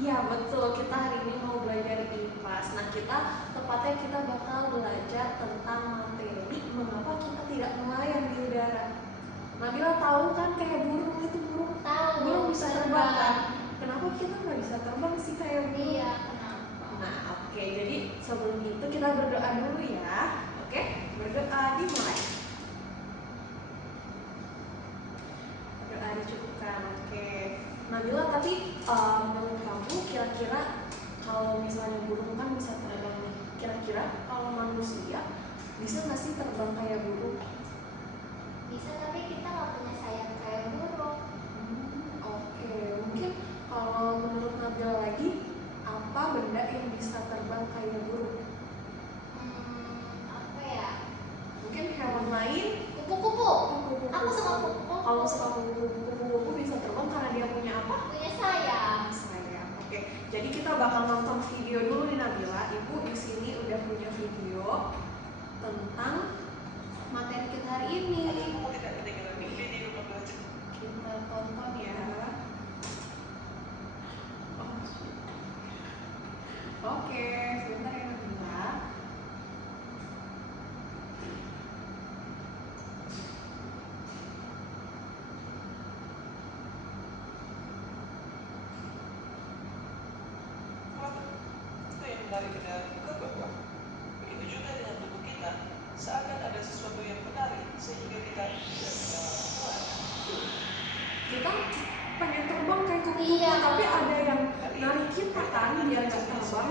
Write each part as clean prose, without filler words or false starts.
Iya betul, kita hari ini mau belajar IPAS. Nah kita bakal belajar tentang materi mengapa kita tidak melayang di udara. Nabila tahu kan kayak burung itu burung bisa terbang kan? Kenapa kita nggak bisa terbang sih kayak burung? Iya, kenapa? Nah oke, jadi sebelum itu kita berdoa dulu ya. Oke, berdoa dimulai. Berdoa dicukupkan. Oke. Nabila, tapi menurut kamu kira-kira kalau misalnya burung kan bisa terbang nih, kira-kira kalau manusia bisa nggak sih terbang kayak burung? Bisa, tapi kita nggak punya sayap kayak burung. Oke, mungkin kalau menurut Nabila lagi, apa benda yang bisa terbang kayak burung? Apa ya? Mungkin hewan lain? Kupu-kupu. Aku suka kupu-kupu. Kalau suka kupu-kupu bisa terbang karena dia punya apa? Punya sayap. Sayap. Oke, jadi kita bakal nonton video dulu nih Nabila. Ibu di sini udah punya video tentang materi kita hari ini. Kita tonton ya. Oke, sebentar ya Nabila. Menarik kita ke bawah. Begitu juga dengan tubuh kita, seakan ada sesuatu yang menarik sehingga kita tidak bisa melangkah. Kita pengen terbang kayak kupu-kupu, Iya. tapi ada yang narik kita kan biar nggak terbang.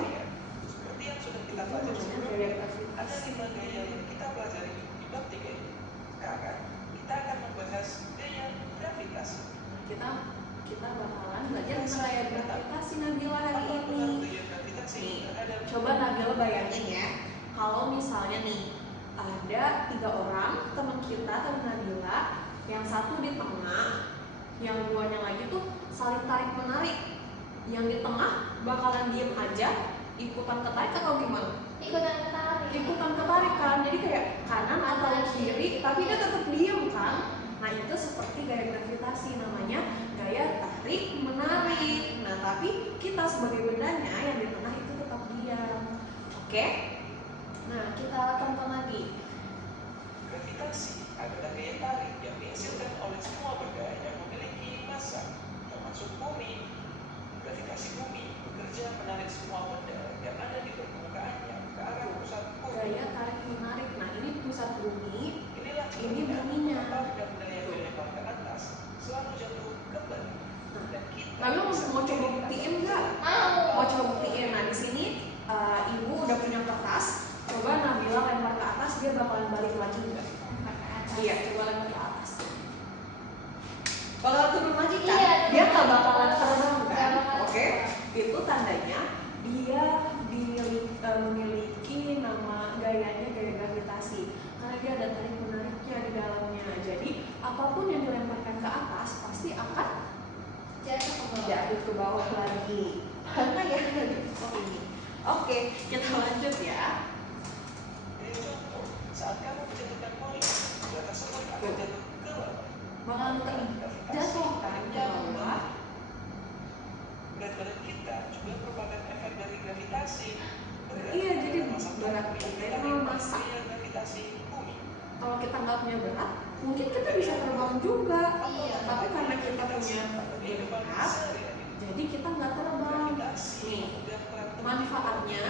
Seperti yang sudah kita pelajari sebelumnya, ada 5 gaya yang kita pelajari di bab 3 ini. Sekarang kita akan membahas gaya gravitasi. Kita bakalan belajar tentang gaya gravitasi Nabila hari ini. Nih, coba Nabila bayangin ya, kalau misalnya nih ada 3 orang teman kita, teman Nabila, yang satu di tengah, yang duanya lagi tuh saling tarik menarik. Yang di tengah bakalan diem aja, ikutan ketarik atau gimana? Ikutan ketarik kan, jadi kayak kanan atau kiri, tapi dia tetap diem kan. Nah itu seperti gaya gravitasi, namanya gaya tarik menarik. Nah tapi kita sebagai bendanya yang di tengah itu tetap diam. Oke? Nah kita tonton lagi. Gravitasi adalah gaya tarik yang dihasilkan oleh semua benda yang memiliki massa, termasuk bumi. Gravitasi bumi bekerja menarik semua benda yang ada di permukaannya ke arah pusat bumi. Gaya tarik menarik. Nah ini pusat bumi, Inilah ini buminya. benda-benda yang dilempar ke atas selalu jatuh kembali. Dan kita Lalu mau coba buktiin nggak? Mau coba buktiin. Nah di sini ibu udah punya kertas. Coba Nabila lempar ke atas, dia bakalan balik lagi nggak? Iya, coba lempar ke atas. Kalau turun lagi kan, iya, dia nggak bakalan terbang kan? Oke. Oke, itu tandanya dia memiliki nama gayanya gaya gravitasi. Karena dia ada tarik menariknya di dalamnya. Jadi apapun yang dilemparkan ke atas pasti akan jatuh ke bawah lagi. Karena ya oh ini. Oke, kita lanjut ya. contoh, saat kamu menjatuhkan koin, benda tersebut akan jatuh ke bawah. Bakalan jatuh kan ke bawah. Berat badan kita juga merupakan efek dari gravitasi. Iya, jadi berat kita itu massa. Gravitasi bumi. Kalau kita nggak punya berat, mungkin kita bisa terbang juga. Iya. Tapi karena kita punya berat, jadi kita nggak terbang. Nih, manfaatnya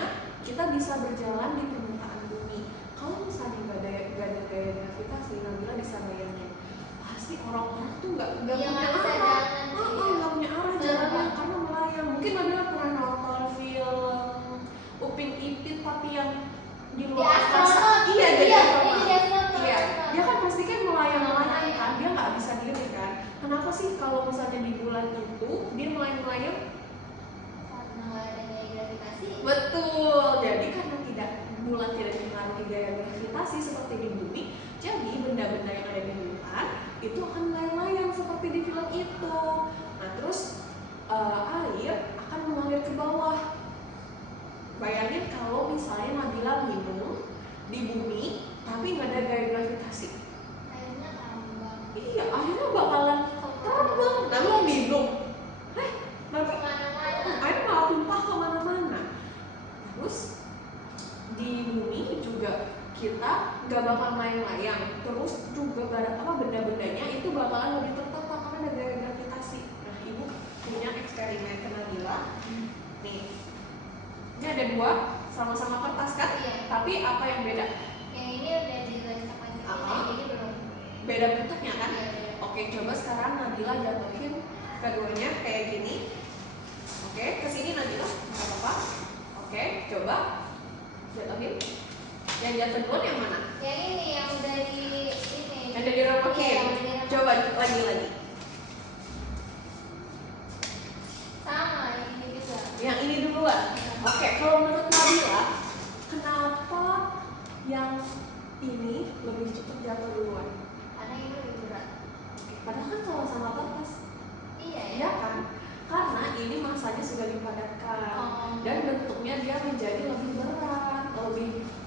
kita bisa berjalan di permukaan bumi. Kalau misalnya nggak ada gaya gravitasi, Nabila bisa bayangin, pasti orang-orang tuh nggak punya arah. Nggak punya arah jalannya karena melayang. Mungkin Nabila pernah nonton film Upin Ipin tapi yang di luar angkasa. Iya, jadi astronot. Iya, dia kan pasti kan melayang-layang kan, dia nggak bisa diri kan. Kenapa sih kalau misalnya di bulan itu dia melayang-layang? Karena nggak ada gaya gravitasi. Betul, jadi karena bulan tidak dipengaruhi gaya gravitasi seperti di bumi, jadi benda-benda yang ada di bulan itu akan melayang-layang seperti di film itu. Nah terus air akan mengalir ke bawah. Bayangin kalau misalnya Nabila minum di bumi tapi nggak ada gaya gravitasi. Airnya tambang. Iya, akhirnya bakalan terbang. Nah, mau minum? Air melayang-layang, terus juga benda-bendanya itu bakalan lebih tertata karena ada gaya gravitasi. Nah, ibu punya eksperimen ke Nabila. Nih, ini ada dua sama-sama kertas kan? Iya. Tapi apa yang beda? Yang ini udah diletakkan di sini, yang ini belum. Beda bentuknya kan? Iya, beda. Oke, coba sekarang Nabila jatuhin keduanya kayak gini. Oke, kesini Nabila, nggak apa-apa. Oke, coba jatuhin. Yang jatuh duluan yang mana? Yang ini yang udah di ini. Yang udah diremekin. Iya, yang udah diremekin. Coba lagi. Sama, yang ini juga. Yang ini duluan. Oke, kalau menurut Nabila, kenapa yang ini lebih cepat jatuh duluan? Karena ini lebih berat. Padahal kan sama-sama kertas. Iya ya. Iya kan? Karena ini masanya sudah dipadatkan dan bentuknya dia menjadi lebih berat,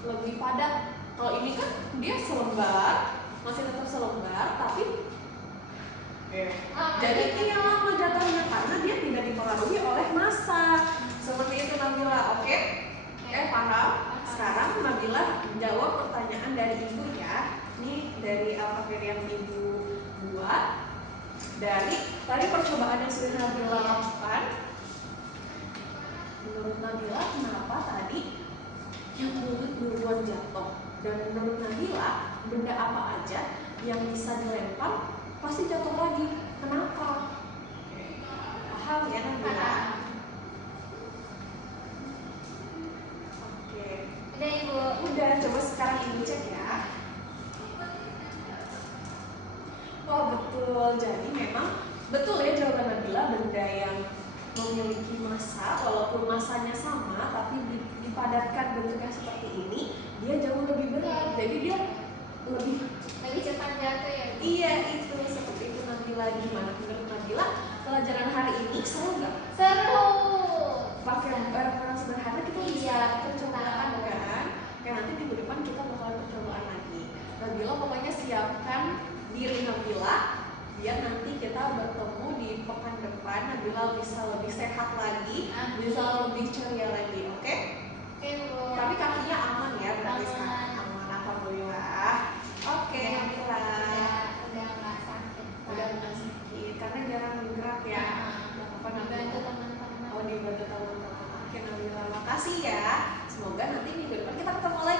lebih padat. Kalau ini kan dia selembar, masih tetap selembar, tapi jadi dia lama jatuhnya karena dia tidak dipengaruhi oleh massa. Seperti itu Nabila, oke? Paham? Sekarang Nabila jawab pertanyaan dari ibu ya. Ini dari alfabet yang ibu buat. Dari tadi percobaan yang sudah Nabila lakukan, menurut Nabila kenapa tadi yang duluan jatuh? Dan menurut Nabila benda apa aja yang bisa dilempar pasti jatuh lagi? Kenapa? Paham ya Nabila? Oke. Udah ibu. Udah, coba sekarang ibu cek ya. Oh betul, jadi memang betul ya jawaban Nabila, benda yang memiliki massa walaupun massanya sama tapi dipadatkan bentuknya seperti ini, dia jauh lebih berat, jadi dia lebih cepat jatuh ya. Iya itu, seperti itu Nabila. Gimana menurut Nabila pelajaran hari ini seru nggak? Seru. Pakai barang-barang sederhana kita bisa Iya, percobaan kan? Kayak nanti minggu depan kita bakalan percobaan lagi. Nabila pokoknya siapkan diri Nabila biar nanti kita bertemu di pekan depan. Nabila bisa lebih sehat lagi, bisa lebih ceria lagi, oke? Oke Bu. Tapi kakinya aman ya berarti Aman. sekarang? Aman, alhamdulillah. Oke Nabila. Udah nggak sakit. Udah nggak sakit karena jarang bergerak ya. Nggak apa-apa Nabila. Dibantu teman-teman. Oh dibantu teman-teman. Oke Nabila, makasih ya. Semoga nanti minggu depan kita ketemu lagi.